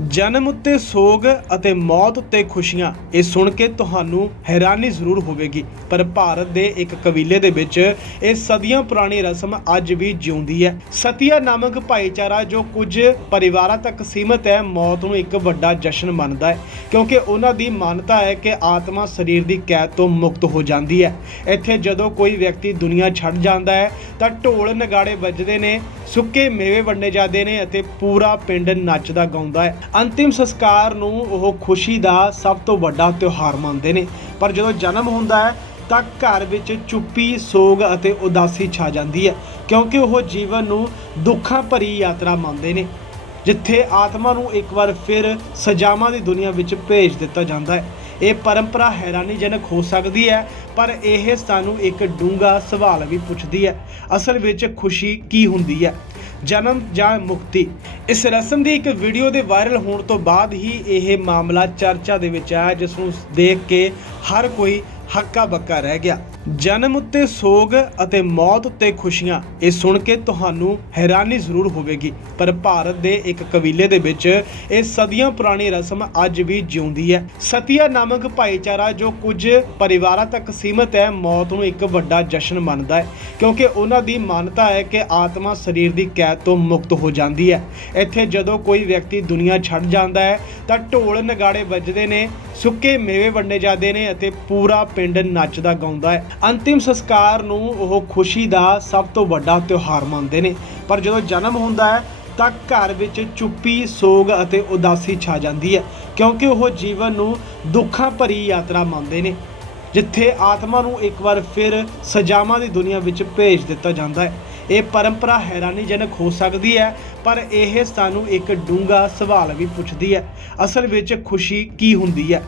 ਜਨਮ ਉੱਤੇ ਸੋਗ ਅਤੇ ਮੌਤ ਉੱਤੇ ਖੁਸ਼ੀਆਂ, ਇਹ ਸੁਣ ਕੇ ਤੁਹਾਨੂੰ ਹੈਰਾਨੀ ਜ਼ਰੂਰ ਹੋਵੇਗੀ। ਪਰ ਭਾਰਤ ਦੇ ਇੱਕ ਕਬੀਲੇ ਦੇ ਵਿੱਚ ਇਹ ਸਦੀਆਂ ਪੁਰਾਣੀ ਰਸਮ ਅੱਜ ਵੀ ਜਿਉਂਦੀ ਹੈ। ਸਤੀਆ ਨਾਮਕ ਭਾਈਚਾਰਾ ਜੋ ਕੁਝ ਪਰਿਵਾਰਾਂ ਤੱਕ ਸੀਮਤ ਹੈ, ਮੌਤ ਨੂੰ ਇੱਕ ਵੱਡਾ ਜਸ਼ਨ ਮੰਨਦਾ ਹੈ। ਕਿਉਂਕਿ ਉਹਨਾਂ ਦੀ ਮਾਨਤਾ ਹੈ ਕਿ ਆਤਮਾ ਸਰੀਰ ਦੀ ਕੈਦ ਤੋਂ ਮੁਕਤ ਹੋ ਜਾਂਦੀ ਹੈ। ਇੱਥੇ ਜਦੋਂ ਕੋਈ ਵਿਅਕਤੀ ਦੁਨੀਆ ਛੱਡ ਜਾਂਦਾ ਹੈ, ਤਾਂ ਢੋਲ ਨਗਾੜੇ ਵੱਜਦੇ ਨੇ ਸੁੱਕੇ ਮੇਵੇ ਵੰਡੇ ਜਾਂਦੇ ਨੇ ਅਤੇ ਪੂਰਾ ਪਿੰਡ ਨੱਚਦਾ ਗਾਉਂਦਾ ਹੈ। ਅੰਤਿਮ ਸੰਸਕਾਰ ਨੂੰ ਉਹ ਖੁਸ਼ੀ ਦਾ ਸਭ ਤੋਂ ਵੱਡਾ ਤਿਉਹਾਰ ਮੰਨਦੇ ਨੇ। ਪਰ ਜਦੋਂ ਜਨਮ ਹੁੰਦਾ ਹੈ, ਤਾਂ ਘਰ ਵਿੱਚ ਚੁੱਪੀ, ਸੋਗ ਅਤੇ ਉਦਾਸੀ ਛਾ ਜਾਂਦੀ ਹੈ, ਕਿਉਂਕਿ ਉਹ ਜੀਵਨ ਨੂੰ ਦੁੱਖਾਂ ਭਰੀ ਯਾਤਰਾ ਮੰਨਦੇ ਨੇ, ਜਿੱਥੇ ਆਤਮਾ ਨੂੰ ਇੱਕ ਵਾਰ ਫਿਰ ਸਜ਼ਾਵਾਂ ਦੀ ਦੁਨੀਆ ਵਿੱਚ ਭੇਜ ਦਿੱਤਾ ਜਾਂਦਾ ਹੈ। ਇਹ ਪਰੰਪਰਾ ਹੈਰਾਨੀਜਨਕ ਹੋ ਸਕਦੀ ਹੈ, ਪਰ ਇਹ ਸਾਨੂੰ ਇੱਕ ਡੂੰਘਾ ਸਵਾਲ ਵੀ ਪੁੱਛਦੀ ਹੈ, ਅਸਲ ਵਿੱਚ ਖੁਸ਼ੀ ਕੀ ਹੁੰਦੀ ਹੈ? ਜਨਮ ਜਾਂ ਮੁਕਤੀ? ਇਸ ਰਸਮ ਦੀ ਇੱਕ ਵੀਡੀਓ ਦੇ ਵਾਇਰਲ ਹੋਣ ਤੋਂ ਬਾਅਦ ਹੀ ਇਹ ਮਾਮਲਾ ਚਰਚਾ ਦੇ ਵਿੱਚ ਆਇਆ, ਜਿਸ ਨੂੰ ਦੇਖ ਕੇ ਹਰ ਕੋਈ ਹੱਕਾ ਬੱਕਾ ਰਹਿ ਗਿਆ। ਜਨਮ ਉੱਤੇ ਸੋਗ ਅਤੇ ਮੌਤ ਉੱਤੇ ਖੁਸ਼ੀਆਂ, ਇਹ ਸੁਣ ਕੇ ਤੁਹਾਨੂੰ ਹੈਰਾਨੀ ਜ਼ਰੂਰ ਹੋਵੇਗੀ। ਪਰ ਭਾਰਤ ਦੇ ਇੱਕ ਕਬੀਲੇ ਦੇ ਵਿੱਚ ਇਹ ਸਦੀਆਂ ਪੁਰਾਣੀ ਰਸਮ ਅੱਜ ਵੀ ਜਿਉਂਦੀ ਹੈ। ਸਤੀਆ ਨਾਮਕ ਭਾਈਚਾਰਾ ਜੋ ਕੁਝ ਪਰਿਵਾਰਾਂ ਤੱਕ ਸੀਮਤ ਹੈ, ਮੌਤ ਨੂੰ ਇੱਕ ਵੱਡਾ ਜਸ਼ਨ ਮੰਨਦਾ ਹੈ। ਕਿਉਂਕਿ ਉਹਨਾਂ ਦੀ ਮਾਨਤਾ ਹੈ ਕਿ ਆਤਮਾ ਸਰੀਰ ਦੀ ਕੈਦ ਤੋਂ ਮੁਕਤ ਹੋ ਜਾਂਦੀ ਹੈ। ਇੱਥੇ ਜਦੋਂ ਕੋਈ ਵਿਅਕਤੀ ਦੁਨੀਆ ਛੱਡ ਜਾਂਦਾ ਹੈ, ਤਾਂ ਢੋਲ ਨਗਾੜੇ ਵੱਜਦੇ ਨੇ, ਸੁੱਕੇ ਮੇਵੇ ਵੰਡੇ ਜਾਂਦੇ ਨੇ ਅਤੇ ਪੂਰਾ ਪਿੰਡ ਨੱਚਦਾ ਗਾਉਂਦਾ ਹੈ। ਅੰਤਿਮ ਸੰਸਕਾਰ ਨੂੰ ਉਹ ਖੁਸ਼ੀ ਦਾ ਸਭ ਤੋਂ ਵੱਡਾ ਤਿਉਹਾਰ ਮੰਨਦੇ ਨੇ। ਪਰ ਜਦੋਂ ਜਨਮ ਹੁੰਦਾ ਹੈ, ਤਾਂ ਘਰ ਵਿੱਚ ਚੁੱਪੀ, ਸੋਗ ਅਤੇ ਉਦਾਸੀ ਛਾ ਜਾਂਦੀ ਹੈ, ਕਿਉਂਕਿ ਉਹ ਜੀਵਨ ਨੂੰ ਦੁੱਖਾਂ ਭਰੀ ਯਾਤਰਾ ਮੰਨਦੇ ਨੇ, ਜਿੱਥੇ ਆਤਮਾ ਨੂੰ ਇੱਕ ਵਾਰ ਫਿਰ ਸਜ਼ਾਵਾਂ ਦੀ ਦੁਨੀਆ ਵਿੱਚ ਭੇਜ ਦਿੱਤਾ ਜਾਂਦਾ ਹੈ। ਇਹ ਪਰੰਪਰਾ ਹੈਰਾਨੀਜਨਕ ਹੋ ਸਕਦੀ ਹੈ, ਪਰ ਇਹ ਸਾਨੂੰ ਇੱਕ ਡੂੰਘਾ ਸਵਾਲ ਵੀ ਪੁੱਛਦੀ ਹੈ, ਅਸਲ ਵਿੱਚ ਖੁਸ਼ੀ ਕੀ ਹੁੰਦੀ ਹੈ?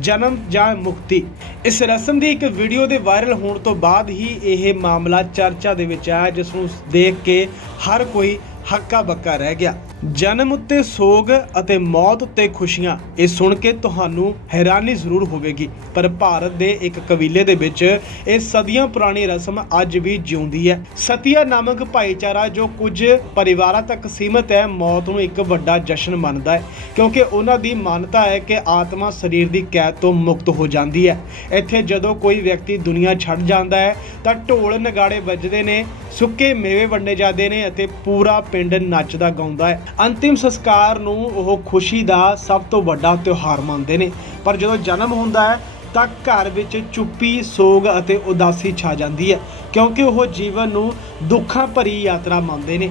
ਜਨਮ ਜਾਂ ਮੁਕਤੀ। ਇਸ ਰਸਮ ਦੀ ਇੱਕ ਵੀਡੀਓ ਦੇ ਵਾਇਰਲ ਹੋਣ ਤੋਂ ਬਾਅਦ ਹੀ ਇਹ ਮਾਮਲਾ ਚਰਚਾ ਦੇ ਵਿੱਚ ਆਇਆ, ਜਿਸ ਨੂੰ ਦੇਖ ਕੇ ਹਰ ਕੋਈ ਹੱਕਾ ਬੱਕਾ ਰਹਿ ਗਿਆ। ਜਨਮ ਉੱਤੇ ਸੋਗ ਅਤੇ ਮੌਤ ਉੱਤੇ ਖੁਸ਼ੀਆਂ, ਇਹ ਸੁਣ ਕੇ ਤੁਹਾਨੂੰ ਹੈਰਾਨੀ ਜ਼ਰੂਰ ਹੋਵੇਗੀ। ਪਰ ਭਾਰਤ ਦੇ ਇੱਕ ਕਬੀਲੇ ਦੇ ਵਿੱਚ ਇਹ ਸਦੀਆਂ ਪੁਰਾਣੀ ਰਸਮ ਅੱਜ ਵੀ ਜਿਉਂਦੀ ਹੈ। ਸਤੀਆ ਨਾਮਕ ਭਾਈਚਾਰਾ ਜੋ ਕੁਝ ਪਰਿਵਾਰਾਂ ਤੱਕ ਸੀਮਤ ਹੈ, ਮੌਤ ਨੂੰ ਇੱਕ ਵੱਡਾ ਜਸ਼ਨ ਮੰਨਦਾ ਹੈ। ਕਿਉਂਕਿ ਉਹਨਾਂ ਦੀ ਮਾਨਤਾ ਹੈ ਕਿ ਆਤਮਾ ਸਰੀਰ ਦੀ ਕੈਦ ਤੋਂ ਮੁਕਤ ਹੋ ਜਾਂਦੀ ਹੈ। ਇੱਥੇ ਜਦੋਂ ਕੋਈ ਵਿਅਕਤੀ ਦੁਨੀਆ ਛੱਡ ਜਾਂਦਾ ਹੈ, ਤਾਂ ਢੋਲ ਨਗਾੜੇ ਵੱਜਦੇ ਨੇ ਸੁੱਕੇ ਮੇਵੇ ਵੰਡੇ ਜਾਂਦੇ ਨੇ ਅਤੇ ਪੂਰਾ ਪਿੰਡ ਨੱਚਦਾ ਗਾਉਂਦਾ ਹੈ। ਅੰਤਿਮ ਸੰਸਕਾਰ ਨੂੰ ਉਹ ਖੁਸ਼ੀ ਦਾ ਸਭ ਤੋਂ ਵੱਡਾ ਤਿਉਹਾਰ ਮੰਨਦੇ ਨੇ। ਪਰ ਜਦੋਂ ਜਨਮ ਹੁੰਦਾ ਹੈ, ਤਾਂ ਘਰ ਵਿੱਚ ਚੁੱਪੀ, ਸੋਗ ਅਤੇ ਉਦਾਸੀ ਛਾ ਜਾਂਦੀ ਹੈ, ਕਿਉਂਕਿ ਉਹ ਜੀਵਨ ਨੂੰ ਦੁੱਖਾਂ ਭਰੀ ਯਾਤਰਾ ਮੰਨਦੇ ਨੇ,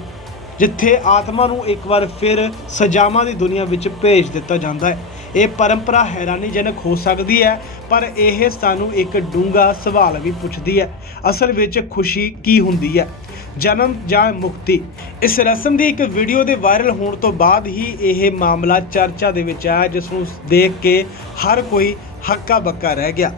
ਜਿੱਥੇ ਆਤਮਾ ਨੂੰ ਇੱਕ ਵਾਰ ਫਿਰ ਸਜ਼ਾਵਾਂ ਦੀ ਦੁਨੀਆ ਵਿੱਚ ਭੇਜ ਦਿੱਤਾ ਜਾਂਦਾ ਹੈ। ਇਹ ਪਰੰਪਰਾ ਹੈਰਾਨੀਜਨਕ ਹੋ ਸਕਦੀ ਹੈ, ਪਰ ਇਹ ਸਾਨੂੰ ਇੱਕ ਡੂੰਘਾ ਸਵਾਲ ਵੀ ਪੁੱਛਦੀ ਹੈ, ਅਸਲ ਵਿੱਚ ਖੁਸ਼ੀ ਕੀ ਹੁੰਦੀ ਹੈ? ਜਨਮ ਜਾਂ ਮੁਕਤੀ? ਇਸ ਰਸਮ ਦੀ ਇੱਕ ਵੀਡੀਓ ਦੇ ਵਾਇਰਲ ਹੋਣ ਤੋਂ ਬਾਅਦ ਹੀ ਇਹ ਮਾਮਲਾ ਚਰਚਾ ਦੇ ਵਿੱਚ ਆਇਆ, ਜਿਸ ਨੂੰ ਦੇਖ ਕੇ ਹਰ ਕੋਈ ਹੱਕਾ ਬੱਕਾ ਰਹਿ ਗਿਆ।